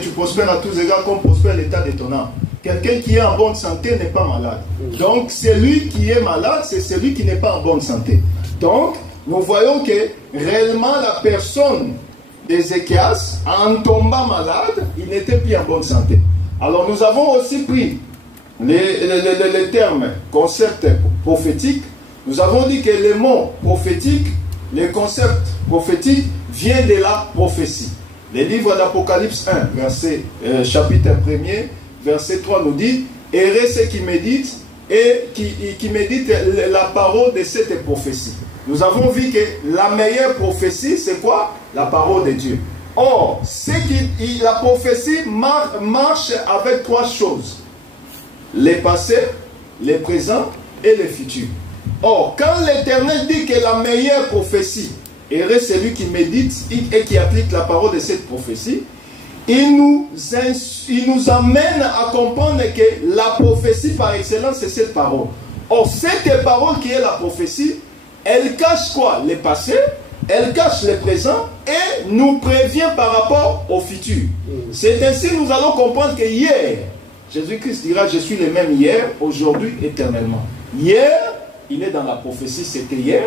tu prospères à tous égards comme prospère l'état de ton âme. Quelqu'un qui est en bonne santé n'est pas malade. Donc, celui qui est malade, c'est celui qui n'est pas en bonne santé. Donc, nous voyons que réellement la personne d'Ézéchias, en tombant malade, il n'était plus en bonne santé. Alors, nous avons aussi pris les termes, concepts prophétiques. Nous avons dit que les mots prophétiques, les concepts prophétiques viennent de la prophétie. Le livre d'Apocalypse 1, chapitre 1er, verset 3 nous dit « Heureux ceux qui méditent et qui méditent la parole de cette prophétie. » Nous avons vu que la meilleure prophétie, c'est quoi? La parole de Dieu. Or, la prophétie marche avec trois choses. Les passés, les présents et les futurs. Or, quand l'Éternel dit que la meilleure prophétie est celui qui médite et qui applique la parole de cette prophétie, il nous amène à comprendre que la prophétie par excellence, c'est cette parole. Or, cette parole qui est la prophétie, elle cache quoi? Les passés, elle cache le présent et nous prévient par rapport au futur. C'est ainsi que nous allons comprendre que hier, Jésus-Christ dira, je suis le même hier, aujourd'hui, éternellement. Hier, il est dans la prophétie, c'était hier,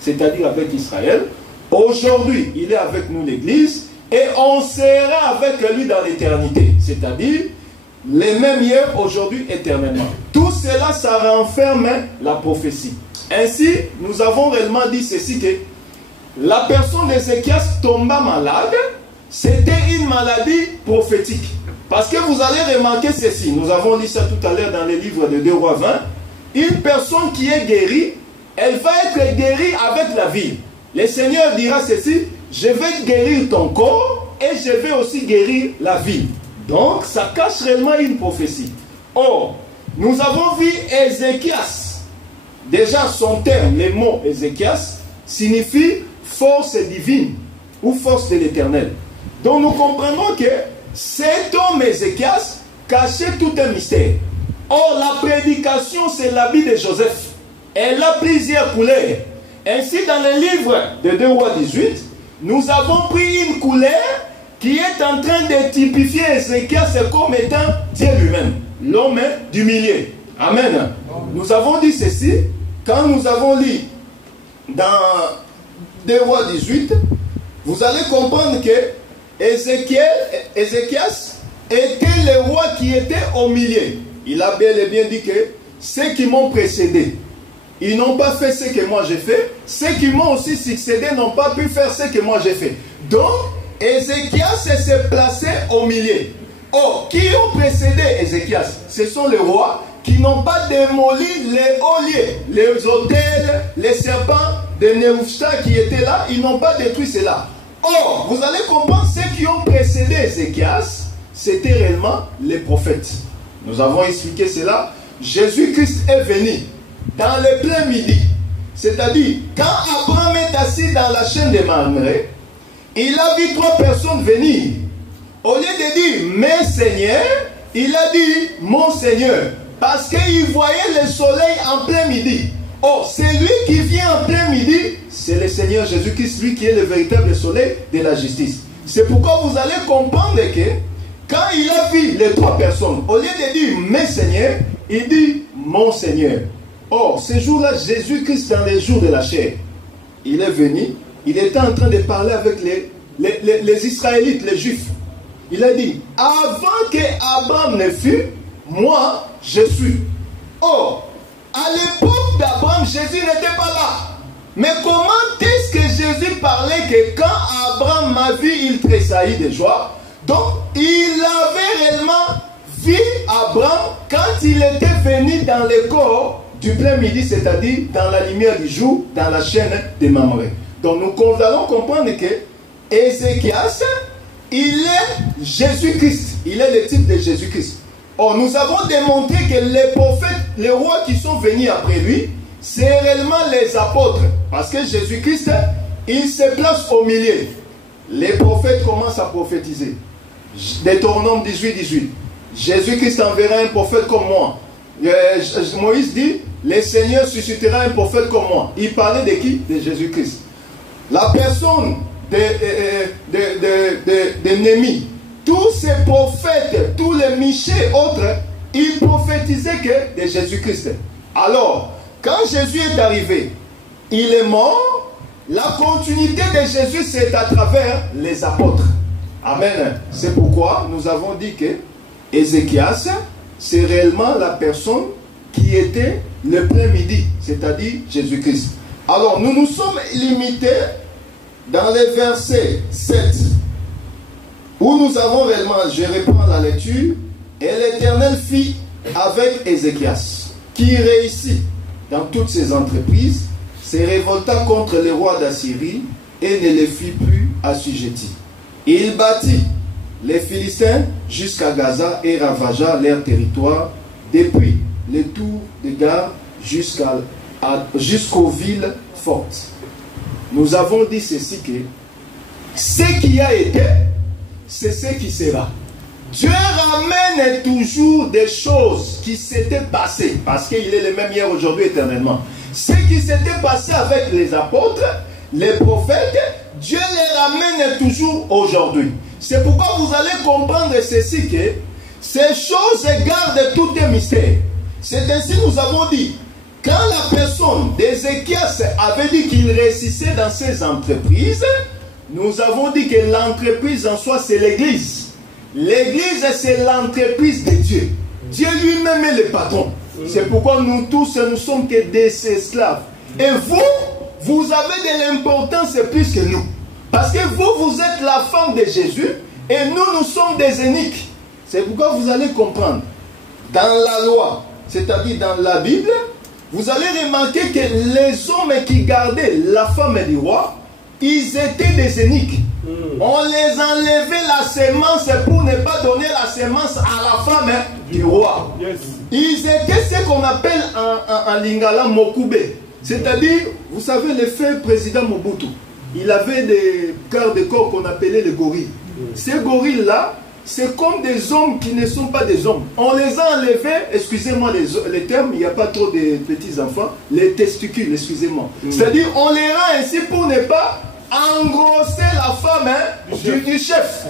c'est-à-dire avec Israël. Aujourd'hui, il est avec nous, l'Église, et on sera avec lui dans l'éternité. C'est-à-dire, les mêmes hier, aujourd'hui, éternellement. Tout cela, ça renferme la prophétie. Ainsi, nous avons réellement dit ceci, que la personne d'Ézéchias tomba malade, c'était une maladie prophétique. Parce que vous allez remarquer ceci, nous avons dit ça tout à l'heure dans les livres de 2 Rois 20, une personne qui est guérie, elle va être guérie avec la vie. Le Seigneur dira ceci, je vais guérir ton corps et je vais aussi guérir la vie. Donc, ça cache réellement une prophétie. Or, nous avons vu Ézéchias. Déjà, son terme, les mots Ézéchias, signifie force divine ou force de l'Éternel. Donc, nous comprenons que cet homme Ézéchias cachait tout un mystère. Or, la prédication, c'est l'habit de Joseph. Elle a plusieurs couleurs. Ainsi, dans le livre de 2 Rois 18, nous avons pris une couleur qui est en train de typifier Ézéchias comme étant Dieu lui-même, l'homme du milieu. Amen. Nous avons dit ceci, quand nous avons lu dans 2 Rois 18, vous allez comprendre que Ézéchias était le roi qui était au milieu. Il a bel et bien dit que ceux qui m'ont précédé, ils n'ont pas fait ce que moi j'ai fait. Ceux qui m'ont aussi succédé n'ont pas pu faire ce que moi j'ai fait. Donc, Ézéchias s'est placé au milieu. Or, qui ont précédé Ézéchias? Ce sont les rois qui n'ont pas démoli les hauts lieux, les autels, les serpents de Nehushta qui étaient là. Ils n'ont pas détruit cela. Or, vous allez comprendre, ceux qui ont précédé Ézéchias, c'était réellement les prophètes. Nous avons expliqué cela. Jésus-Christ est venu dans le plein midi. C'est-à-dire, quand Abraham est assis dans la chaîne de Mamré, il a vu 3 personnes venir. Au lieu de dire « mes seigneurs », il a dit « mon Seigneur ». Parce qu'il voyait le soleil en plein midi. Or, celui qui vient en plein midi, c'est le Seigneur Jésus-Christ, lui qui est le véritable soleil de la justice. C'est pourquoi vous allez comprendre que quand il a vu les 3 personnes, au lieu de dire « mes seigneurs », il dit « mon Seigneur ». Or, ce jour-là, Jésus-Christ, dans les jours de la chair, il est venu, il était en train de parler avec les Israélites, les Juifs. Il a dit, avant que Abraham ne fût, moi, je suis. Or, à l'époque d'Abraham, Jésus n'était pas là. Mais comment est-ce que Jésus parlait que quand Abraham m'a vu, il tressaillit de joie? Donc, il avait réellement vu Abraham quand il était venu dans le corps du plein midi, c'est-à-dire dans la lumière du jour, dans la chaîne de Mamré. Donc nous allons comprendre que Ézéchias, il est Jésus-Christ. Il est le type de Jésus-Christ. Or, nous avons démontré que les prophètes, les rois qui sont venus après lui, c'est réellement les apôtres. Parce que Jésus-Christ, il se place au milieu. Les prophètes commencent à prophétiser. Deutéronome 18. Jésus-Christ enverra un prophète comme moi. Moïse dit, le Seigneur suscitera un prophète comme moi. Il parlait de qui? De Jésus-Christ. La personne de Néhémie, tous ces prophètes, tous les Michée, autres, ils prophétisaient que de Jésus-Christ. Alors, quand Jésus est arrivé, il est mort, la continuité de Jésus, c'est à travers les apôtres. Amen. C'est pourquoi nous avons dit que Ézéchias, c'est réellement la personne qui était le premier-midi, c'est-à-dire Jésus-Christ. Alors, nous nous sommes limités dans les versets 7, où nous avons réellement, je reprends la lecture, et l'Éternel fit avec Ézéchias, qui réussit dans toutes ses entreprises, se révolta contre les rois d'Assyrie et ne les fit plus assujettis. Il bâtit les Philistins jusqu'à Gaza et ravagea leur territoire depuis les tours de Gare jusqu'aux villes fortes. Nous avons dit ceci que ce qui a été, c'est ce qui sera. Dieu ramène toujours des choses qui s'étaient passées, parce qu'il est le même hier, aujourd'hui, éternellement. Ce qui s'était passé avec les apôtres, les prophètes, Dieu les ramène toujours aujourd'hui. C'est pourquoi vous allez comprendre ceci, que ces choses gardent tout un mystère. C'est ainsi que nous avons dit, quand la personne d'Ézéchias avait dit qu'il réussissait dans ses entreprises, nous avons dit que l'entreprise en soi, c'est l'Église. L'Église, c'est l'entreprise de Dieu. Dieu lui-même est le patron. C'est pourquoi nous tous, nous sommes que des esclaves. Et vous avez de l'importance plus que nous. Parce que vous êtes la femme de Jésus et nous sommes des eunuques. C'est pourquoi vous allez comprendre. Dans la loi, c'est-à-dire dans la Bible, vous allez remarquer que les hommes qui gardaient la femme du roi, ils étaient des eunuques. On les enlevait la sémence pour ne pas donner la sémence à la femme du roi. Ils étaient ce qu'on appelle en lingala Mokube. C'est-à-dire, vous savez, le fait président Mobutu, il avait des gardes-corps qu'on appelait les gorilles. Ces gorilles-là, c'est comme des hommes qui ne sont pas des hommes. On les a enlevés, excusez-moi les termes, il n'y a pas trop de petits-enfants, les testicules, excusez-moi. C'est-à-dire, on les rend ainsi pour ne pas engrosser la femme du chef.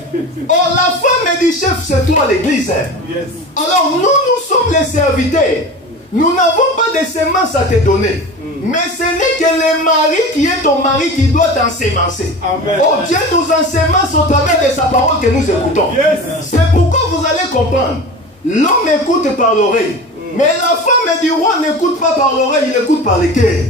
Or, la femme du chef, c'est toi l'église. Alors, nous sommes les serviteurs. Nous n'avons pas de semences à te donner. Mais ce n'est que le mari qui est ton mari qui doit t'ensemencer. Oh, Dieu nous ensemence au travers de sa parole que nous écoutons. C'est pourquoi vous allez comprendre. L'homme écoute par l'oreille. Mais la femme du roi n'écoute pas par l'oreille, il écoute par le cœur.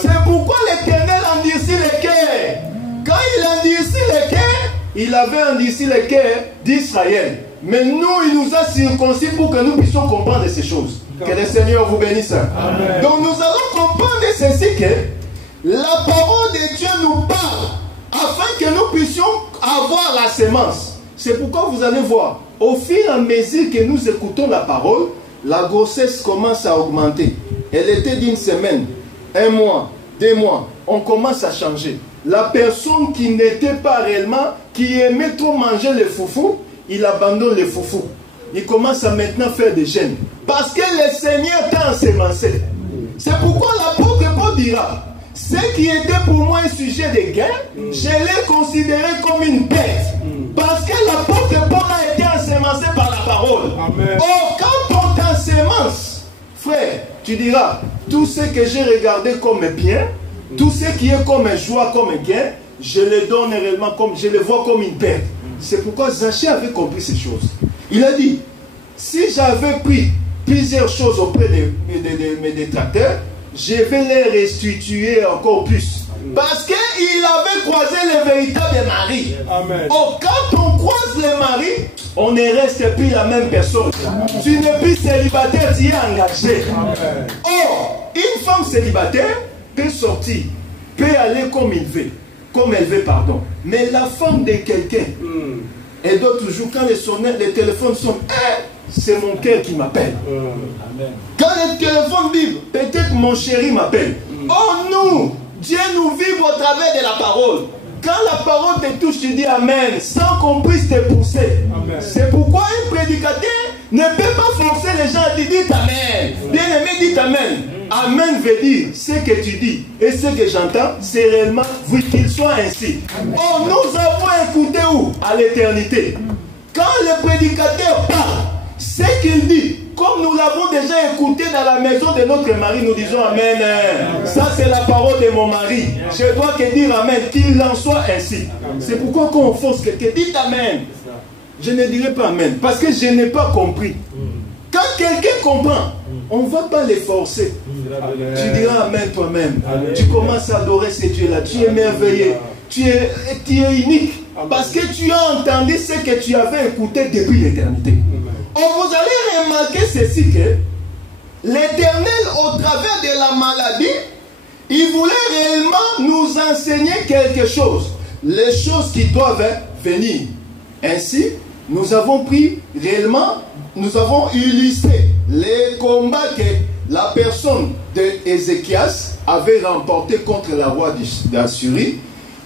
C'est pourquoi l'Éternel endurcit le cœur. Quand il endurcit le cœur, il avait endurci le cœur d'Israël. Mais nous, il nous a circoncis pour que nous puissions comprendre ces choses. Que le Seigneur vous bénisse. Amen. Donc nous allons comprendre ceci, que la parole de Dieu nous parle afin que nous puissions avoir la sémence. C'est pourquoi vous allez voir, au fur et à mesure que nous écoutons la parole, la grossesse commence à augmenter. Elle était d'une semaine, 1 mois, 2 mois. On commence à changer. La personne qui n'était pas réellement, qui aimait trop manger les foufous, il abandonne les foufous. Il commence à maintenant faire des jeûnes. Parce que le Seigneur t'a ensemencé. C'est pourquoi l'apôtre Paul dira, ce qui était pour moi un sujet de guerre, je l'ai considéré comme une perte. Parce que l'apôtre Paul a été ensemencé par la parole. Or, quand on t'ensemence, frère, tu diras, tout ce que j'ai regardé comme bien, tout ce qui est comme joie, comme gain, je le donne réellement comme, je le vois comme une perte. C'est pourquoi Zachée avait compris ces choses. Il a dit, si j'avais pris plusieurs choses auprès de mes détracteurs, je vais les restituer encore plus. Parce qu'il avait croisé le véritable mari. Or, quand on croise le mari, on ne reste plus la même personne. Tu n'es plus célibataire, tu es engagé. Or, une femme célibataire peut sortir, peut aller comme il veut. Comme elle veut, pardon. Mais la femme de quelqu'un, elle doit toujours, quand les téléphones sonne, c'est mon cœur qui m'appelle. Quand le téléphone vibre, peut-être mon chéri m'appelle. Oh nous, Dieu nous vibre au travers de la parole. Quand la parole te touche, tu dis Amen, sans qu'on puisse te pousser. C'est pourquoi un prédicateur ne peut pas forcer les gens à dire dites Amen. Bien aimé, dites Amen. Amen veut dire ce que tu dis et ce que j'entends, c'est réellement qu'il soit ainsi. Oh, nous avons écouté où? À l'éternité. quand le prédicateur parle, ce qu'il dit, comme nous l'avons déjà écouté dans la maison de notre mari, nous disons Amen. Ça c'est la parole de mon mari. Je dois que dire Amen, qu'il en soit ainsi. C'est pourquoi quand on force quelqu'un, dites Amen. Je ne dirai pas Amen, parce que je n'ai pas compris. Quand quelqu'un comprend, on ne va pas les forcer. Tu diras Amen toi-même. Tu commences à adorer ce Dieu-là. Tu es merveilleux. Tu es unique. Parce que tu as entendu ce que tu avais écouté depuis l'éternité. Vous allez remarquer ceci que l'Éternel, au travers de la maladie, il voulait réellement nous enseigner quelque chose. Les choses qui doivent venir. Ainsi, nous avons pris réellement, nous avons illustré les combats que la personne d'Ézéchias avait remporté contre la roi d'Assyrie.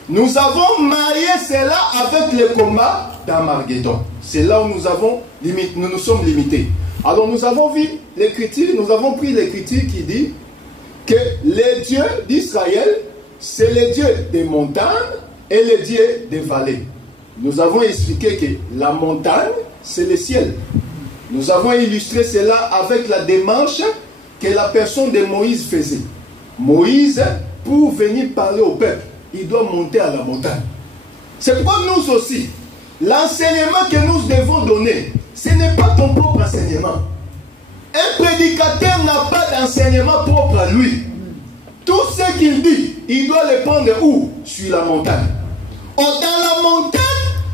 Nous avons marié cela avec le combat d'Armageddon. C'est là où nous nous sommes limités. Alors nous avons vu l'écriture, nous avons pris l'écriture qui dit que le Dieu d'Israël, c'est le Dieu des montagnes et le Dieu des vallées. Nous avons expliqué que la montagne, c'est le ciel. Nous avons illustré cela avec la démarche que la personne de Moïse faisait. Moïse, pour venir parler au peuple, il doit monter à la montagne. C'est pourquoi nous aussi, l'enseignement que nous devons donner, ce n'est pas ton propre enseignement. Un prédicateur n'a pas d'enseignement propre à lui. Tout ce qu'il dit, il doit le prendre où? Sur la montagne. Dans la montagne,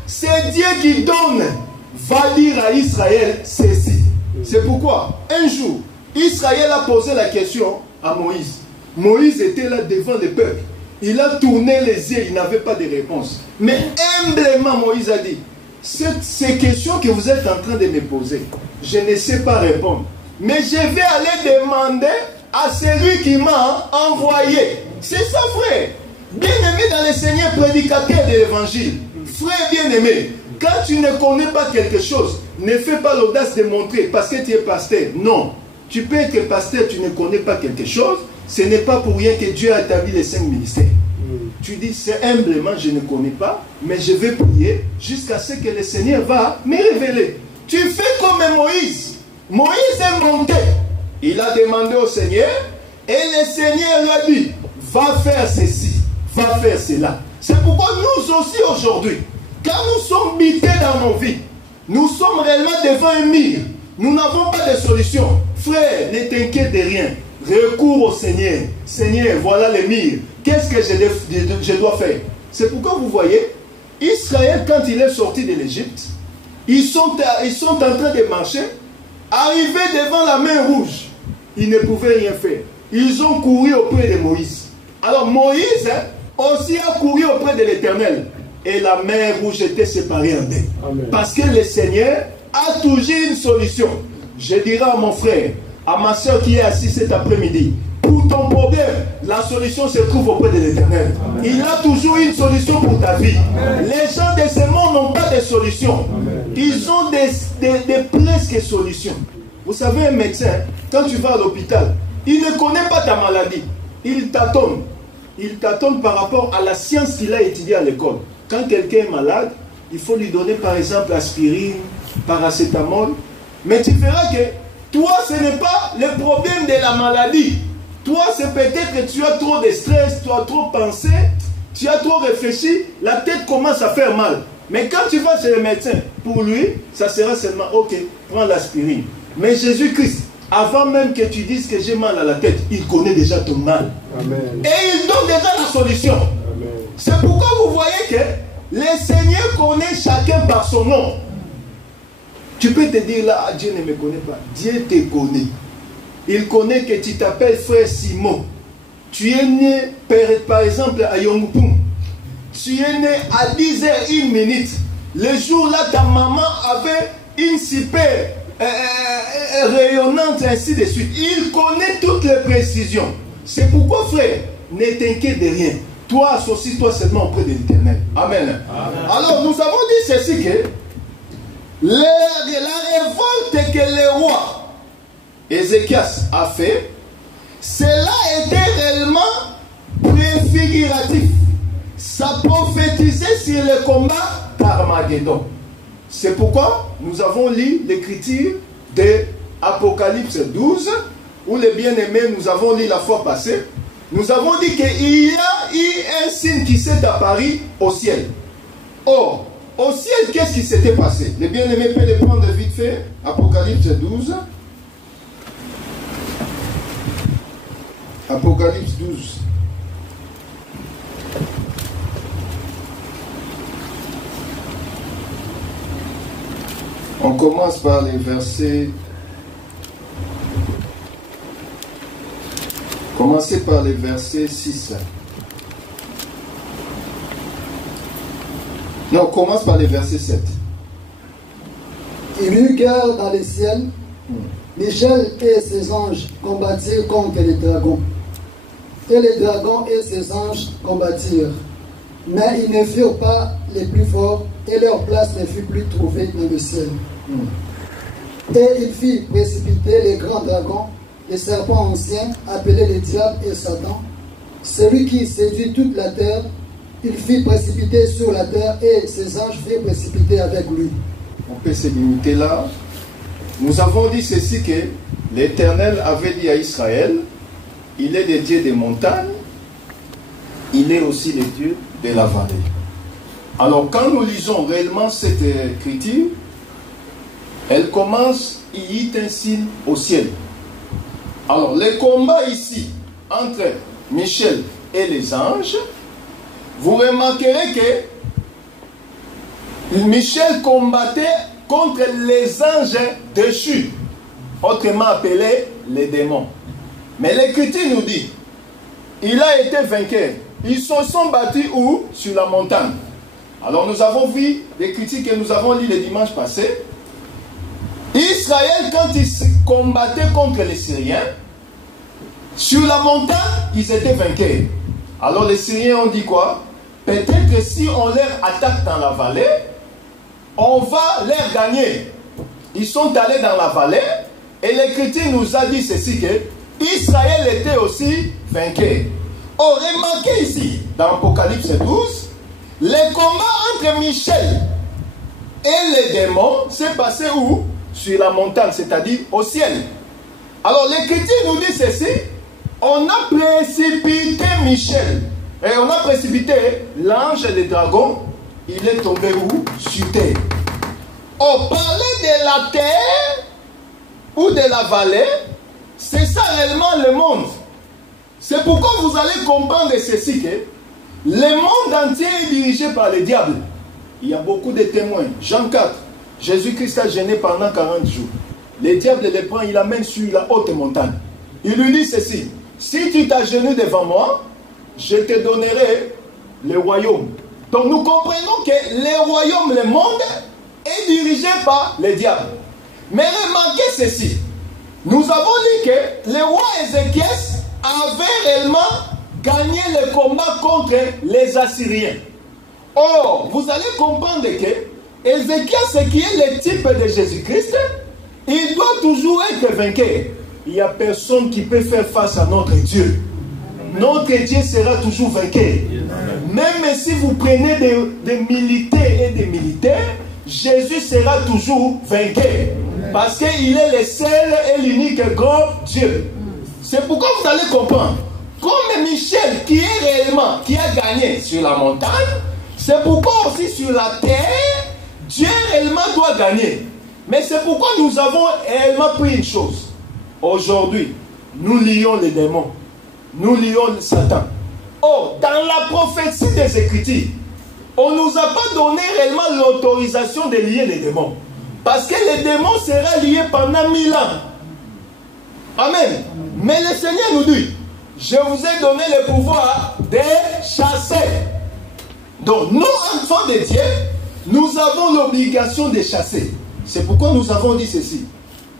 c'est Dieu qui donne, va dire à Israël ceci. C'est pourquoi, un jour, Israël a posé la question à Moïse. Moïse était là devant le peuple. Il a tourné les yeux, il n'avait pas de réponse. Mais humblement, Moïse a dit, ces questions que vous êtes en train de me poser, je ne sais pas répondre. Mais je vais aller demander à celui qui m'a envoyé. C'est ça, frère. Bien-aimé dans le Seigneur, prédicateur de l'évangile. Frère bien-aimé, quand tu ne connais pas quelque chose, ne fais pas l'audace de montrer parce que tu es pasteur. Non. Tu peux être pasteur, tu ne connais pas quelque chose. Ce n'est pas pour rien que Dieu a établi les 5 ministères. Tu dis, c'est humblement, je ne connais pas, mais je vais prier jusqu'à ce que le Seigneur va me révéler. Tu fais comme Moïse. Moïse est monté. Il a demandé au Seigneur, et le Seigneur lui a dit, va faire ceci, va faire cela. C'est pourquoi nous aussi aujourd'hui, quand nous sommes bités dans nos vies, nous sommes réellement devant un mur. Nous n'avons pas de solution. Frère, ne t'inquiète de rien. Recours au Seigneur. Seigneur, voilà le mur. Qu'est-ce que je dois faire? C'est pourquoi vous voyez, Israël, quand il est sorti de l'Égypte, ils sont en train de marcher, arrivés devant la mer rouge. Ils ne pouvaient rien faire. Ils ont couru auprès de Moïse. Alors Moïse aussi a couru auprès de l'Éternel. Et la mer rouge était séparée en deux. Parce que le Seigneur a toujours une solution. Je dirai à mon frère, à ma soeur qui est assise cet après-midi, pour ton problème, la solution se trouve auprès de l'Éternel. Il a toujours une solution pour ta vie. Les gens de ce monde n'ont pas de solution. Ils ont des presque solutions. Vous savez, un médecin, quand tu vas à l'hôpital, il ne connaît pas ta maladie. Il tâtonne. Il tâtonne par rapport à la science qu'il a étudiée à l'école. Quand quelqu'un est malade, il faut lui donner par exemple aspirine, paracétamol. Mais tu verras que toi, ce n'est pas le problème de la maladie. Toi, c'est peut-être que tu as trop de stress, tu as trop pensé, tu as trop réfléchi, la tête commence à faire mal. Mais quand tu vas chez le médecin, pour lui, ça sera seulement, ok, prends l'aspirine. Mais Jésus-Christ, avant même que tu dises que j'ai mal à la tête, il connaît déjà ton mal. Amen. Et il donne déjà la solution. C'est pourquoi vous voyez que le Seigneur connaît chacun par son nom. Tu peux te dire là, ah, Dieu ne me connaît pas. Dieu te connaît. Il connaît que tu t'appelles frère Simon. Tu es né, par exemple, à Yongpoum. Tu es né à 10h01. Le jour-là, ta maman avait une super rayonnante, ainsi de suite. Il connaît toutes les précisions. C'est pourquoi, frère, ne t'inquiète de rien. Toi, associe-toi seulement auprès de l'Éternel. Amen. Amen. Alors, nous avons dit ceci que la révolte que le roi Ézéchias a fait, cela était réellement préfiguratif. Ça prophétisait sur le combat d'Armageddon. C'est pourquoi nous avons lu l'écriture de Apocalypse 12, où les bien-aimés, nous avons lu la fois passée. Nous avons dit qu'il y a eu un signe qui s'est apparu au ciel. Or, au ciel, qu'est-ce qui s'était passé? Les bien-aimés peuvent les prendre vite fait. Apocalypse 12. Apocalypse 12. On commence par les versets. Commencez par les versets 6. Non, on commence par les versets 7. Il eut guerre dans les ciels. Michel et ses anges combattirent contre les dragons. Et les dragons et ses anges combattirent. Mais ils ne furent pas les plus forts, et leur place ne fut plus trouvée dans le ciel. Et il fit précipiter les grands dragons, les serpents anciens, appelés le diable et Satan, celui qui séduit toute la terre. Il fit précipiter sur la terre, et ses anges firent précipiter avec lui. On peut se limiter là. Nous avons dit ceci, que l'Éternel avait dit à Israël, il est le Dieu des montagnes, il est aussi le Dieu de la vallée. Alors quand nous lisons réellement cette écriture, elle commence, il y a un signe au ciel. Alors le combat ici entre Michel et les anges, vous remarquerez que Michel combattait contre les anges déchus, autrement appelés les démons. Mais l'Écriture nous dit, il a été vainqueur. Ils se sont battus où? Sur la montagne. Alors nous avons vu l'Écriture que nous avons lu le dimanche passé. Israël, quand ils combattaient contre les Syriens, sur la montagne, ils étaient vainqueurs. Alors les Syriens ont dit quoi? Peut-être que si on leur attaque dans la vallée, on va leur gagner. Ils sont allés dans la vallée, et l'Écriture nous a dit ceci, que Israël était aussi vainqueur. Oh, remarquez ici, dans Apocalypse 12, le combat entre Michel et les démons s'est passé où? Sur la montagne, c'est-à-dire au ciel. Alors l'Écriture nous dit ceci, on a précipité Michel, et on a précipité l'ange et les dragons, il est tombé où? Sur terre. On parlait de la terre ou de la vallée, c'est ça réellement le monde. C'est pourquoi vous allez comprendre ceci, que le monde entier est dirigé par le diable. Il y a beaucoup de témoins. Jean 4, Jésus-Christ a jeûné pendant 40 jours. Le diable le prend, il l'amène sur la haute montagne. Il lui dit ceci, si tu t'agenouilles devant moi, je te donnerai le royaume. Donc nous comprenons que le royaume, le monde, est dirigé par le diable. Mais remarquez ceci, nous avons dit que le roi Ézéchias avait réellement gagné le combat contre les Assyriens. Or, vous allez comprendre que Ézéchias, qui est le type de Jésus-Christ, il doit toujours être vainqueur. Il n'y a personne qui peut faire face à notre Dieu. Notre Dieu sera toujours vainqueur. Même si vous prenez des militaires et des militaires, Jésus sera toujours vainqueur. Parce qu'il est le seul et l'unique grand Dieu. C'est pourquoi vous allez comprendre. Comme Michel, qui est réellement, qui a gagné sur la montagne, c'est pourquoi aussi sur la terre, Dieu réellement doit gagner. Mais c'est pourquoi nous avons réellement pris une chose. Aujourd'hui, nous lions les démons. Nous lions Satan. Oh, dans la prophétie des Écritures, on ne nous a pas donné réellement l'autorisation de lier les démons. Parce que les démons seront liés pendant 1000 ans. Amen. Mais le Seigneur nous dit, je vous ai donné le pouvoir de chasser. Donc, nous, enfants de Dieu, nous avons l'obligation de chasser. C'est pourquoi nous avons dit ceci.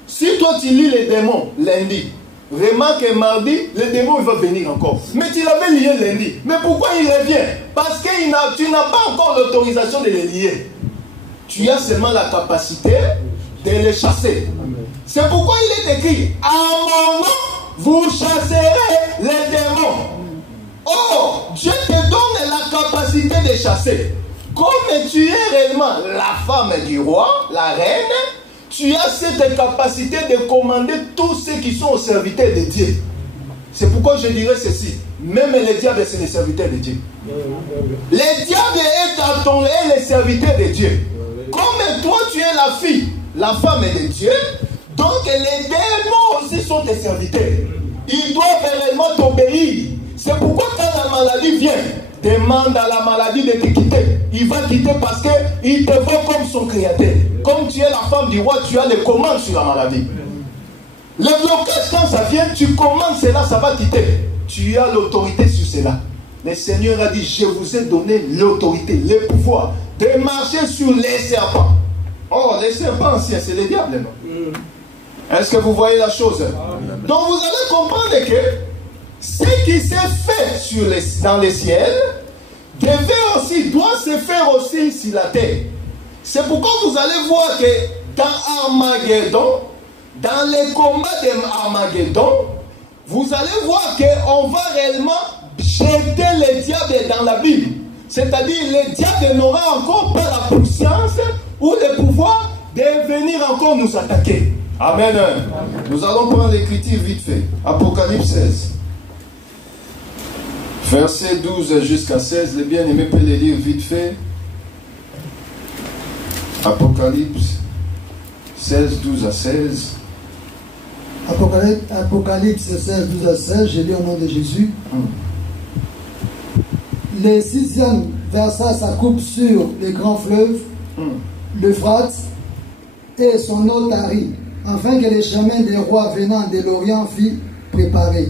Si toi tu lis les démons lundi, remarque que mardi, le démon va venir encore. Mais tu l'avais lié lundi. Mais pourquoi il revient? Parce que tu n'as pas encore l'autorisation de les lier. Tu as seulement la capacité de les chasser. C'est pourquoi il est écrit, à mon nom, vous chasserez les démons. Oh, Dieu te donne la capacité de chasser. comme tu es réellement la femme du roi, la reine, tu as cette capacité de commander tous ceux qui sont aux serviteurs de Dieu. C'est pourquoi je dirais ceci. Même les diables, c'est les serviteurs de Dieu. Les diables est les serviteurs de Dieu. Comme toi, tu es la fille, la femme de Dieu, donc les démons aussi sont tes serviteurs. Ils doivent réellement t'obéir. C'est pourquoi quand la maladie vient, demande à la maladie de te quitter. Il va quitter parce qu'il te voit comme son créateur. Comme tu es la femme du roi, tu as les commandes sur la maladie. Le blocage, quand ça vient, tu commandes cela, ça va quitter. Tu as l'autorité sur cela. Le Seigneur a dit, je vous ai donné l'autorité, le pouvoir de marcher sur les serpents. Oh, les serpents anciens, c'est les diables, non? Est-ce que vous voyez la chose? Donc vous allez comprendre que ce qui s'est fait dans les ciels doit se faire aussi sur la terre. C'est pourquoi vous allez voir que dans Armageddon, dans les combats d'Armageddon, vous allez voir qu'on va réellement jeter les diables dans la Bible. C'est-à-dire les diables n'auront encore pas la puissance ou le pouvoir de venir encore nous attaquer. Amen. Nous allons prendre l'écriture vite fait. Apocalypse 16. Verset 12 jusqu'à 16. Les bien-aimés peuvent les lire vite fait. Apocalypse 16, 12 à 16. Apocalypse 16, 12 à 16. Je lis au nom de Jésus. Le 6e versa sa coupe sur les grands fleuves, l'Euphrate et son eau tarit, afin que les chemins des rois venant de l'Orient fût préparés.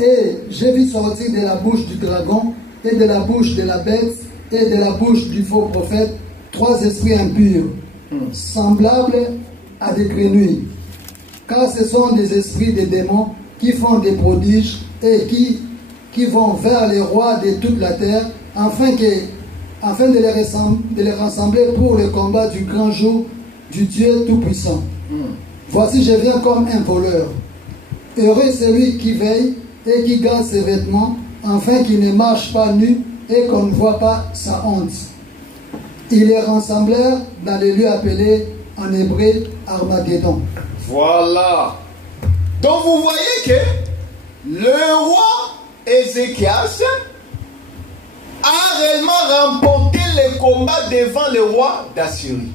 Et j'ai vu sortir de la bouche du dragon, et de la bouche de la bête, et de la bouche du faux prophète, 3 esprits impurs, semblables à des grenouilles. Car ce sont des esprits de démons qui font des prodiges et qui vont vers les rois de toute la terre, afin de les rassembler pour le combat du grand jour du Dieu Tout-Puissant. Voici, je viens comme un voleur. Heureux celui qui veille et qui garde ses vêtements, afin qu'il ne marche pas nu et qu'on ne voit pas sa honte. Ils les rassemblèrent dans les lieux appelés en hébreu Armageddon. Voilà. Donc vous voyez que le roi Ézéchias a réellement remporté le combat devant le roi d'Assyrie.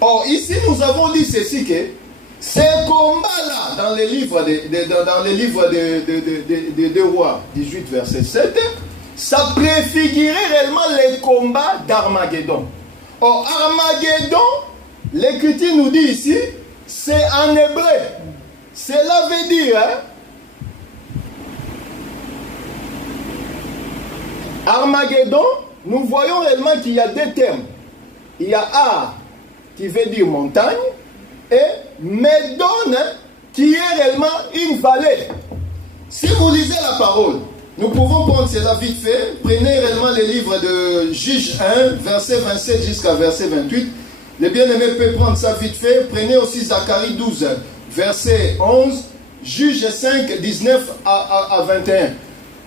Or, ici, nous avons dit ceci que ces combats-là, dans les livres de rois, 18, verset 7, ça préfigurait réellement les combats d'Armageddon. Or, Armageddon, l'Écriture nous dit ici, c'est en hébreu. Cela veut dire, Armageddon, nous voyons réellement qu'il y a deux termes. Il y a Ar, qui veut dire montagne, et Médon, qui est réellement une vallée. Si vous lisez la parole, nous pouvons prendre cela vite fait. Prenez réellement les livres de Juge 1, verset 27 jusqu'à verset 28. Les bien-aimés peuvent prendre ça vite fait. Prenez aussi Zacharie 12, verset 11, Juge 5, 19 à 21.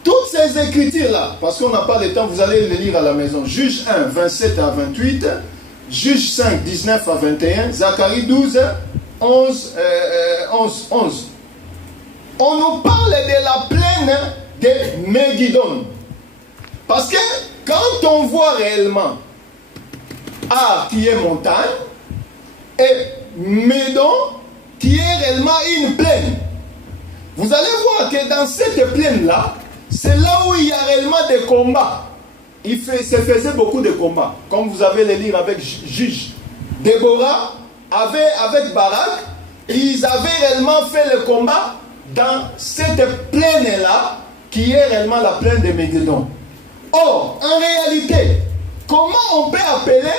Toutes ces écritures-là, parce qu'on n'a pas le temps, vous allez les lire à la maison. Juge 1, 27 à 28, Juge 5, 19 à 21, Zacharie 12, 11. On nous parle de la plaine de Megiddo. Parce que quand on voit réellement Ar qui est montagne et Médon qui est réellement une plaine, vous allez voir que dans cette plaine-là, c'est là où il y a réellement des combats. Il se faisait beaucoup de combats. Comme vous avez les lire avec Juge. Déborah avec Barak, ils avaient réellement fait le combat dans cette plaine-là, qui est réellement la plaine de Megiddo. Or, en réalité, comment on peut appeler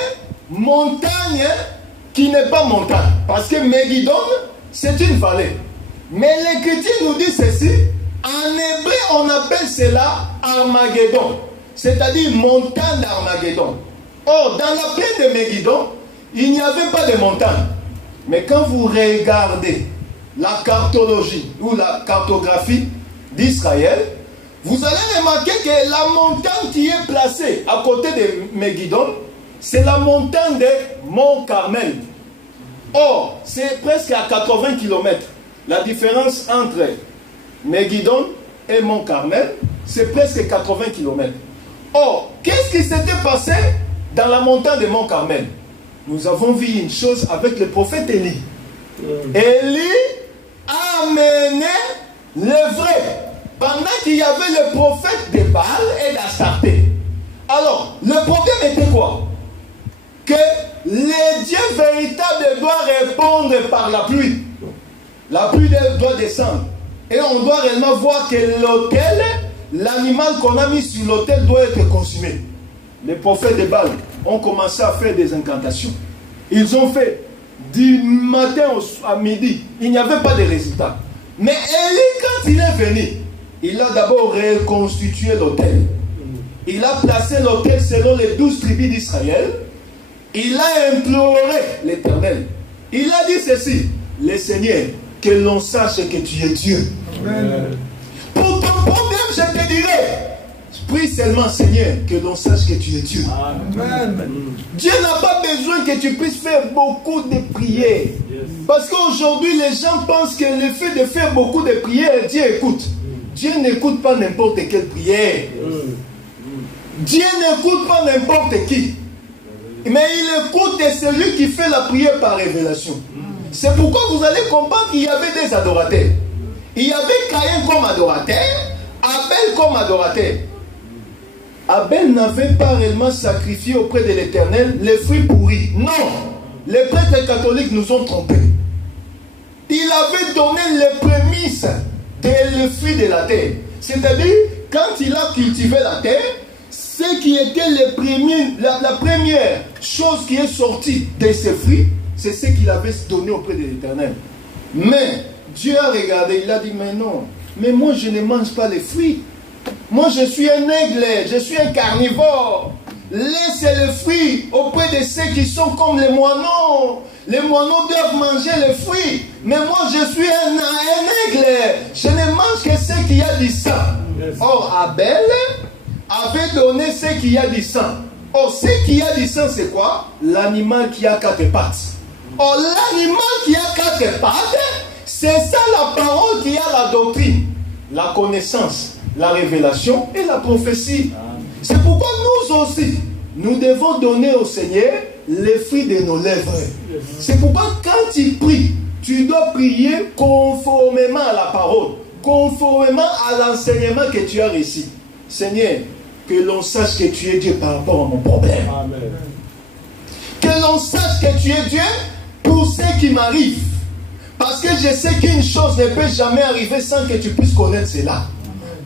montagne qui n'est pas montagne? Parce que Megiddo, c'est une vallée. Mais l'Écriture nous dit ceci. En hébreu, on appelle cela Armageddon, c'est-à-dire montagne d'Armageddon. Or, dans la plaine de Megiddo, il n'y avait pas de montagne. Mais quand vous regardez la cartologie ou la cartographie d'Israël, vous allez remarquer que la montagne qui est placée à côté de Megiddo, c'est la montagne de Mont Carmel. Or, c'est presque à 80 km. La différence entre Megiddo et Mont Carmel, c'est presque 80 km. Or, qu'est-ce qui s'était passé dans la montagne de Mont Carmel? Nous avons vu une chose avec le prophète Élie. Élie a amené le vrai. Pendant qu'il y avait le prophète de Baal et d'Astarté. Alors, le problème était quoi? Que les dieux véritables doivent répondre par la pluie. La pluie doit descendre. Et on doit réellement voir que l'autel, l'animal qu'on a mis sur l'autel doit être consumé. Les prophètes de Baal ont commencé à faire des incantations. Ils ont fait du matin à midi. Il n'y avait pas de résultat. Mais Élie, quand il est venu, il a d'abord reconstitué l'autel. Il a placé l'autel selon les 12 tribus d'Israël. Il a imploré l'Éternel. Il a dit ceci: le Seigneur, que l'on sache que tu es Dieu. Amen. Pour ton problème, je te dirai, prie seulement, Seigneur, que l'on sache que tu es Dieu. Amen. Dieu n'a pas besoin que tu puisses faire beaucoup de prières. Parce qu'aujourd'hui, les gens pensent que le fait de faire beaucoup de prières, Dieu écoute. Dieu n'écoute pas n'importe quelle prière. Dieu n'écoute pas n'importe qui. Mais il écoute celui qui fait la prière par révélation. C'est pourquoi vous allez comprendre qu'il y avait des adorateurs. Il y avait Caïn comme adorateur, Abel comme adorateur. Abel n'avait pas réellement sacrifié auprès de l'Éternel les fruits pourris. Non, les prêtres catholiques nous ont trompés. Il avait donné les prémices des fruits de la terre. C'est-à-dire, quand il a cultivé la terre, ce qui était les premiers, la première chose qui est sortie de ces fruits, c'est ce qu'il avait donné auprès de l'Éternel. Mais Dieu a regardé, il a dit, mais non, mais moi je ne mange pas les fruits. Moi je suis un aigle, je suis un carnivore. Laissez les fruits auprès de ceux qui sont comme les moineaux. Les moineaux doivent manger les fruits. Mais moi je suis un aigle. Je ne mange que ce qui a du sang. Or Abel avait donné ce qui a du sang. Or ce qui a du sang c'est quoi? L'animal qui a 4 pattes. Or l'animal qui a 4 pattes, c'est ça la parole qui a la doctrine, la connaissance, la révélation et la prophétie. C'est pourquoi nous aussi, nous devons donner au Seigneur les fruits de nos lèvres. C'est pourquoi quand tu pries, tu dois prier conformément à la parole, conformément à l'enseignement que tu as reçu. Seigneur, que l'on sache que tu es Dieu par rapport à mon problème. Amen. Que l'on sache que tu es Dieu pour ce qui m'arrive. Parce que je sais qu'une chose ne peut jamais arriver sans que tu puisses connaître cela.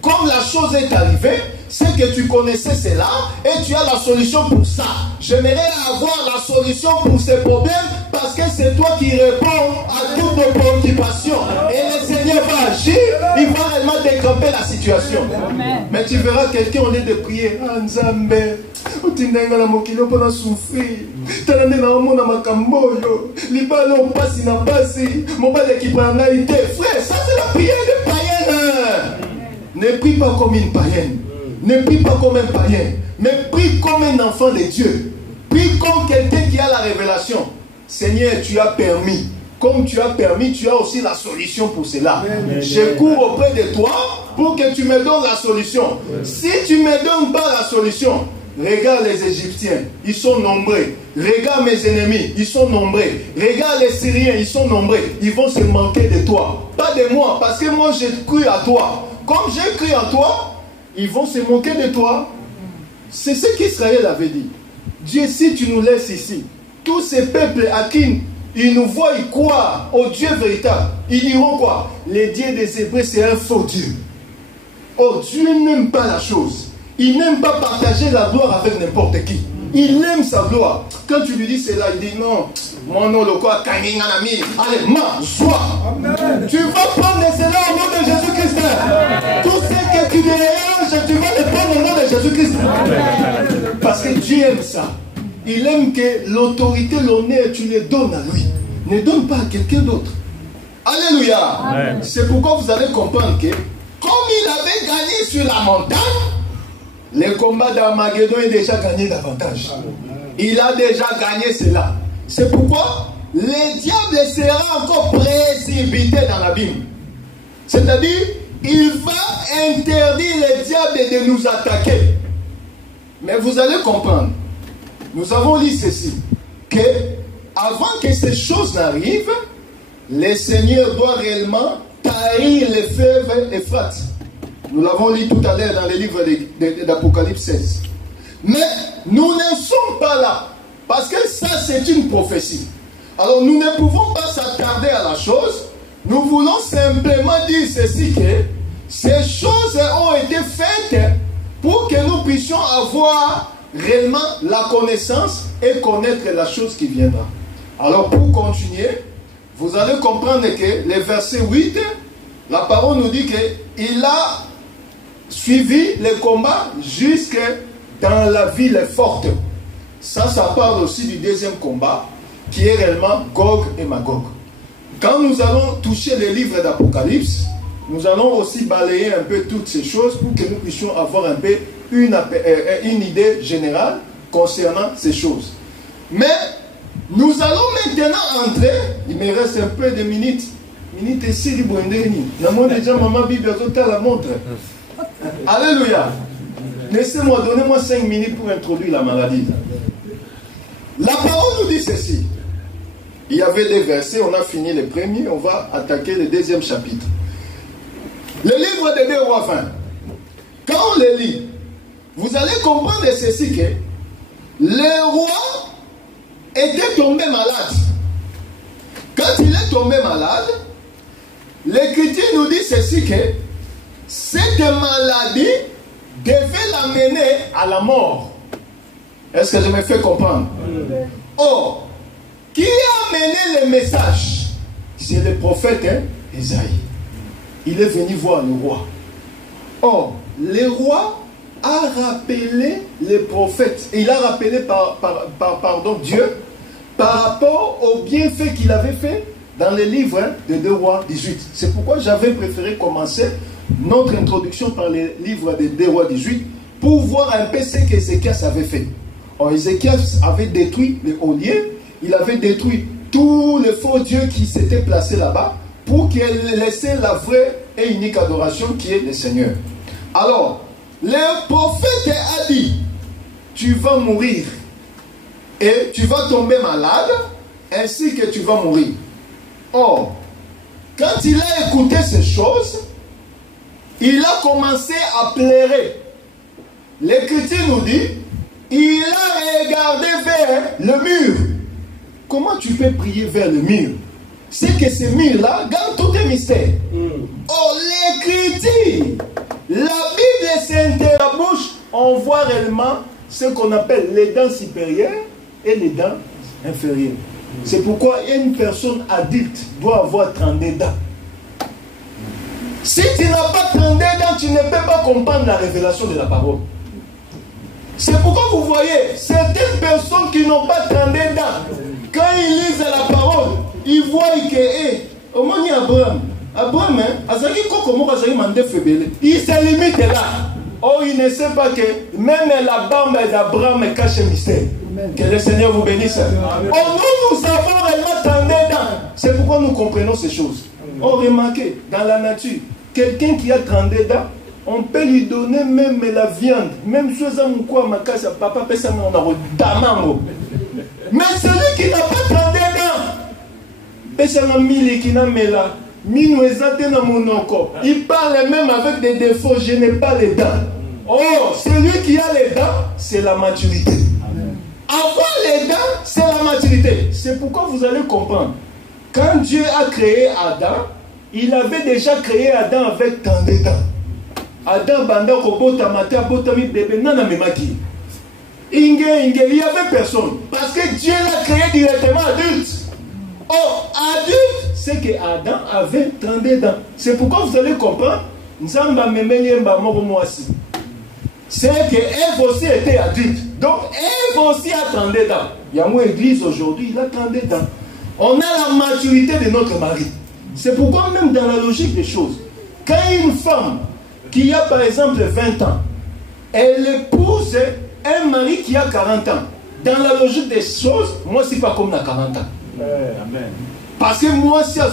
Comme la chose est arrivée, c'est que tu connaissais cela et tu as la solution pour ça. J'aimerais avoir la solution pour ces problèmes parce que c'est toi qui réponds à toutes nos préoccupations. Et le Seigneur va agir, il va réellement décamper la situation. Amen. Mais tu verras quelqu'un au lieu de prier, ah Nzambe, utindenga na mokilo pona souffrir. Tanane na omona makamboyo, libalo pasi na pasi, mobile qui prend naïté. Frère, ça c'est la prière de païenne. Ne prie pas comme une païenne. Ne prie pas comme un païen, mais prie comme un enfant de Dieu. Prie comme quelqu'un qui a la révélation. Seigneur, tu as permis. Comme tu as permis, tu as aussi la solution pour cela. Je cours auprès de toi pour que tu me donnes la solution. Si tu ne me donnes pas la solution, regarde les Égyptiens, ils sont nombreux. Regarde mes ennemis, ils sont nombreux. Regarde les Syriens, ils sont nombreux. Ils vont se manquer de toi. Pas de moi, parce que moi j'ai cru à toi. Comme j'ai cru à toi, ils vont se moquer de toi. C'est ce qu'Israël avait dit. Dieu, si tu nous laisses ici, tous ces peuples à qui ils nous voient y croire au Dieu véritable, ils diront quoi? Les dieux des Hébreux, c'est un faux Dieu. Oh, Dieu n'aime pas la chose. Il n'aime pas partager la gloire avec n'importe qui. Il aime sa gloire. Quand tu lui dis cela, il dit non. Mon nom, le quoi, allez, ma joie. Tu vas prendre cela au nom de Jésus-Christ. Tout ce que tu déranges, tu vas le prendre au nom de Jésus-Christ. Parce que Dieu aime ça. Il aime que l'autorité, l'honneur, tu les donnes à lui. Ne donne pas à quelqu'un d'autre. Alléluia. C'est pourquoi vous allez comprendre que, comme il avait gagné sur la montagne, le combat d'Armageddon est déjà gagné davantage. Il a déjà gagné cela. C'est pourquoi le diable sera encore précipité dans l'abîme. C'est-à-dire, il va interdire le diable de nous attaquer. Mais vous allez comprendre, nous avons lu ceci, que avant que ces choses n'arrivent, le Seigneur doit réellement tarir les fleuves Euphrate. Nous l'avons lu tout à l'heure dans le livre d'Apocalypse 16. Mais nous ne sommes pas là, parce que ça c'est une prophétie. Alors nous ne pouvons pas s'attarder à la chose. Nous voulons simplement dire ceci, que ces choses ont été faites pour que nous puissions avoir réellement la connaissance et connaître la chose qui viendra. Alors pour continuer, vous allez comprendre que le verset 8, la parole nous dit qu'il a suivi le combat jusque dans la ville forte. Ça parle aussi du deuxième combat, qui est réellement Gog et Magog. Quand nous allons toucher les livres d'Apocalypse, nous allons aussi balayer un peu toutes ces choses pour que nous puissions avoir un peu une idée générale concernant ces choses. Mais nous allons maintenant entrer, il me reste un peu de minutes. Minutes ici, la montre. Alléluia. Laissez-moi, donnez-moi 5 minutes pour introduire la maladie. La parole nous dit ceci. Il y avait des versets, on a fini le premier, on va attaquer le deuxième chapitre. Le livre de 2 Rois 20. Quand on le lit, vous allez comprendre ceci, que le roi était tombé malade. Quand il est tombé malade, l'Écriture nous dit ceci, que cette maladie devait l'amener à la mort. Est-ce que je me fais comprendre? Or, qui a amené le message? C'est le prophète Isaïe. Il est venu voir le roi. Or, le roi a rappelé les prophètes. Il a rappelé pardon, Dieu par rapport aux bienfaits qu'il avait fait dans le livre de 2 Rois 18. C'est pourquoi j'avais préféré commencer notre introduction par le livre de 2 Rois 18 pour voir un peu ce qu'Ézéchias avait fait. Or, Ézéchias avait détruit les hauts lieux, il avait détruit tous les faux dieux qui s'étaient placés là-bas pour qu'il laissait la vraie et unique adoration qui est le Seigneur. Alors, le prophète a dit, tu vas mourir et tu vas tomber malade ainsi que tu vas mourir. Or, quand il a écouté ces choses, il a commencé à pleurer. L'Écriture nous dit, il a regardé vers le mur. Comment tu peux prier vers le mur? C'est que ce mur-là garde tout un mystère. Oh, l'Écriture, la Bible s'interroge, on voit réellement ce qu'on appelle les dents supérieures et les dents inférieures. C'est pourquoi une personne adulte doit avoir 32 dents. Si tu n'as pas 32 dents, tu ne peux pas comprendre la révélation de la parole. C'est pourquoi vous voyez, certaines personnes qui n'ont pas 32 dents, quand ils lisent la parole, ils voient que, au moins il y a Abraham. Abraham, il se limite là. Oh, il ne sait pas que même la barbe d'Abraham cache un mystère. Que le Seigneur vous bénisse. Oh, nous avons réellement 32 dents. C'est pourquoi nous comprenons ces choses. Oh, remarquez, dans la nature, quelqu'un qui a 32 dents, on peut lui donner même la viande. Même si on a papa peut s'en avoir. Mais celui qui n'a pas 32 dents, il parle même avec des défauts. Je n'ai pas les dents. Oh, celui qui a les dents, c'est la maturité. Avoir les dents, c'est la maturité. C'est pourquoi vous allez comprendre. Quand Dieu a créé Adam, il avait déjà créé Adam avec 32 dents. Adam banda kobota mata bota mi bébé nana memaki. Il n'y avait personne. Parce que Dieu l'a créé directement adulte. Oh, adulte, c'est que Adam avait 32 dents. C'est pourquoi vous allez comprendre. C'est que Ève aussi était adulte. Donc Ève aussi a 32 dents. Il y a une église aujourd'hui, il a 32 dents. On a la maturité de notre mari. C'est pourquoi même dans la logique des choses, quand une femme qui a par exemple 20 ans, elle épouse un mari qui a 40 ans. Dans la logique des choses, moi, c'est pas comme la 40 ans. Amen. Parce que moi, si à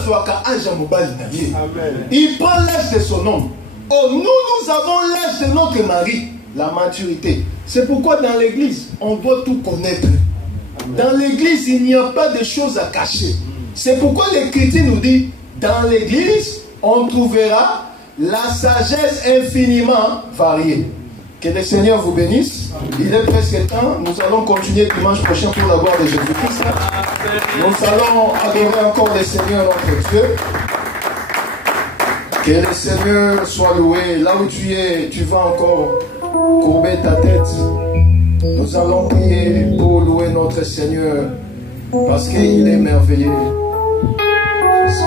il prend l'âge de son homme. Oh, nous avons l'âge de notre mari, la maturité. C'est pourquoi dans l'église, on doit tout connaître. Dans l'église, il n'y a pas de choses à cacher. C'est pourquoi l'Écriture nous dit, dans l'église, on trouvera la sagesse infiniment variée. Que le Seigneur vous bénisse. Il est presque temps. Nous allons continuer dimanche prochain pour la gloire de Jésus-Christ. Nous allons adorer encore le Seigneur notre Dieu. Que le Seigneur soit loué. Là où tu es, tu vas encore courber ta tête. Nous allons prier pour louer notre Seigneur parce qu'il est merveilleux.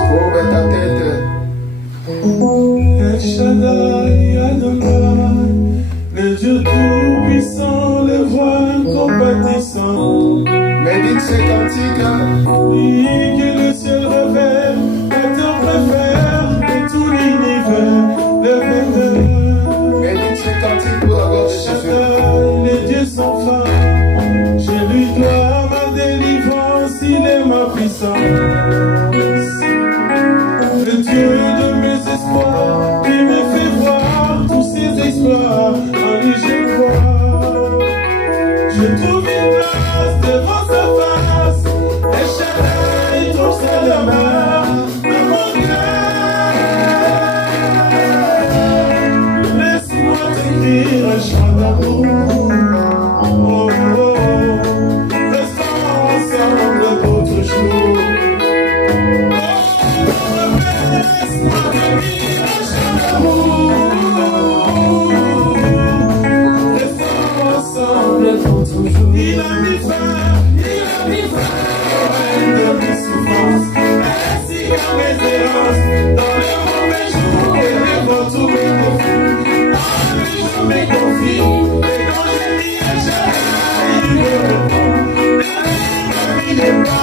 Courbe ta tête. El Shaddai Adonai, le Dieu tout-puissant, le roi compatissant. Médite ces cantiques. Oui, que le ciel révèle, la terre préfère de tout l'univers, le Père. Médite ces cantiques pour la gloire de Jésus. Les dieux sont fins, je lui dois ma délivrance, il est ma puissance. Le Dieu de mes espoirs, qui me fait voir tous ses exploits, en lui je crois. Je trouve une place devant sa face, et Shaddai trouve sa demeure dans mon cœur. Laisse-moi t'écrire un chant d'amour. Oh, oh, oh. Restons ensemble pour toujours. Il a mis fin de mes souffrances, ainsi qu'à mes errances, dans les mauvais jours et les retours de fou. Je me confie, et quand je dis à Shaddai, il me répond. Il est bon,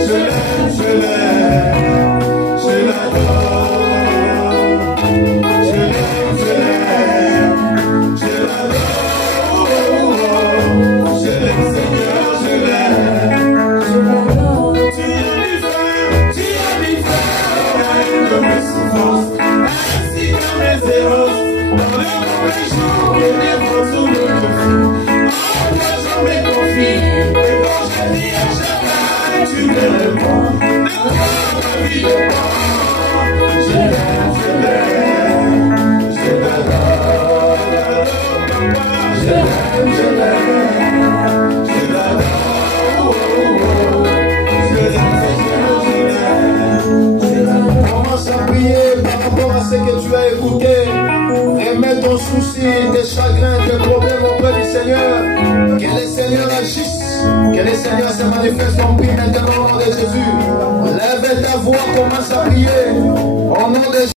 je l'aime, je l'aime, je l'adore. Je l'aime, je l'aime, je l'adore. Je l'aime, Seigneur, je l'aime, je l'adore. Tu as mis fin de mes souffrances, ainsi qu'à mes errances, dans les mauvais jours et les retours de fou. En toi je me confie, et quand je dis à Shaddai, tu me réponds. De toi ma vie dépend. Je l'aime, je l'aime, je l'adore, papa. Je l'aime, je l'aime, je l'adore. Je l'aime, Seigneur, je l'aime. Commence à prier par rapport à ce que tu as écouté. Remets ton souci, tes chagrins, tes problèmes auprès du Seigneur. Que le Seigneur agisse. Que le Seigneur se manifeste en prix maintenant au nom de Jésus. Lève ta voix, commence à prier.